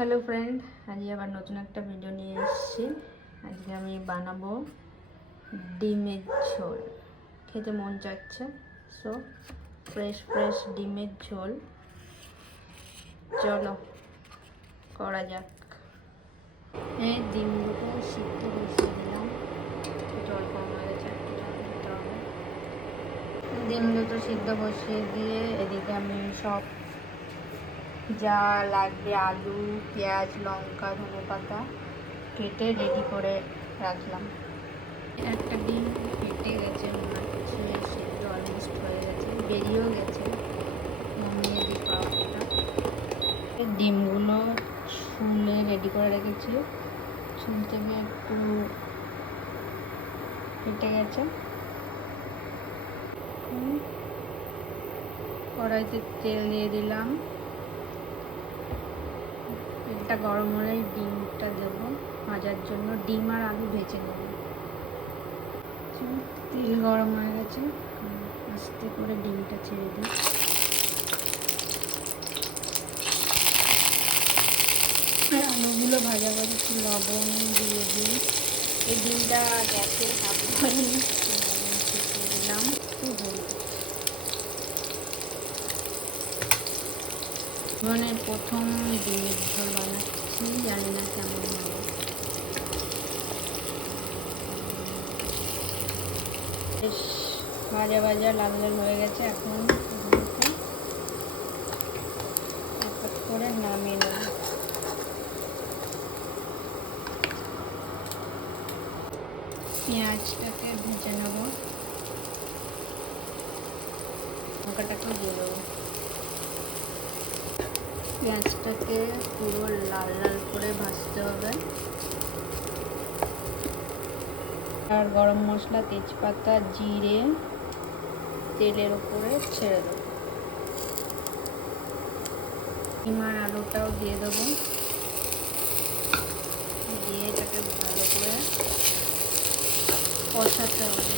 Hello friend, আজকে আবার নতুন একটা ভিডিও নিয়ে এসেছি। আজকে আমি বানাবো ডিমের ঝোল। খেতে মন চাচ্ছে সো ফ্রেশ ফ্রেশ ডিমের ঝোল। চলো, করা যাক। এই ডিম দুটো সিদ্ধ বসিয়ে দিলাম। জল কম হয়ে গেছে ডিম দুটো সিদ্ধ বসিয়ে দিয়ে এদিকে আমি সব যা লাগবে আলু, পেঁয়াজ, লঙ্কা ধনে পাতা কেটে রেডি করে রাখলাম। একটা ডিম ফেটে গেছে, মনে হচ্ছে সেদ্ধ অলমোস্ট হয়ে গেছে, বেরিয়েও গেছে। নামিয়ে দিই পাওয়াটা ডিমগুলো ছুলে রেডি করে রেখেছি। ছুল থেকে একটু ফেটে গেছে। কড়াইতে তেল দিয়ে দিলাম। তেলটা গরম হলে ডিমটা দেবো। ভাজার জন্য ডিম আর আলু ভেজে নেব। তেল গরম হয়ে গেছে। আস্তে করে ডিমটা ছেড়ে দিই। আর আলুগুলো ভাজা ভাজা একটু লবণ দিয়ে দিই। এই ডিমটা গ্যাসে হাফ দিলাম। প্রথম ডিমের ঝোল বানাচ্ছি জানি না কেমন হবে বেশ ভাজা ভাজা লাল লাল হয়ে গেছে, এখন করে নামিয়ে নেব। পেঁয়াজটাকে ভেজে নেব। লঙ্কাটাকেও দিয়ে দেবো। পেঁয়াজটাকে পুরো লাল লাল করে ভাজতে হবে আর গরম মশলা, তেজপাতা, জিরে, তেলের উপরে ছেড়ে দেবো। ডিমার আলুটাও দিয়ে দেবো। দিয়ে এটাকে ভালো করে কষাতে হবে।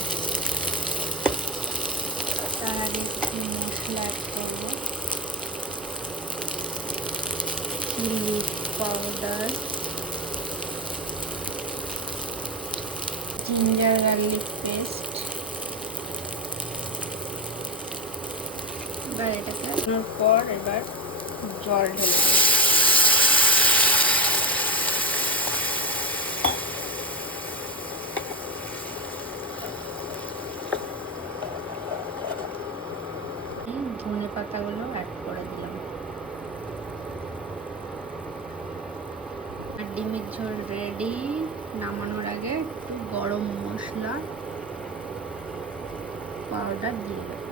তার আগে কিছু মশলা অ্যাড করব। Chilli powder. Ginger garlic paste এবার এটাকে আনার পর এবার জল ঢেলে ধনে পাতাগুলো অ্যাড করে দিলাম। আর ডিমের ঝোল রেডি নামানোর আগে একটু গরম মশলা পাউডার দিয়ে দেবো।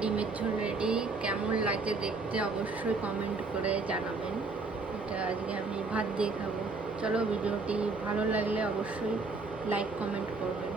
ডিমের ঝোল রেডি কেমন লাগে দেখতে অবশ্যই কমেন্ট করে জানাবেন। এটা আজকে আমি ভাত দিয়ে খাব। চলো ভিডিওটি ভালো লাগলে অবশ্যই লাইক কমেন্ট করবেন।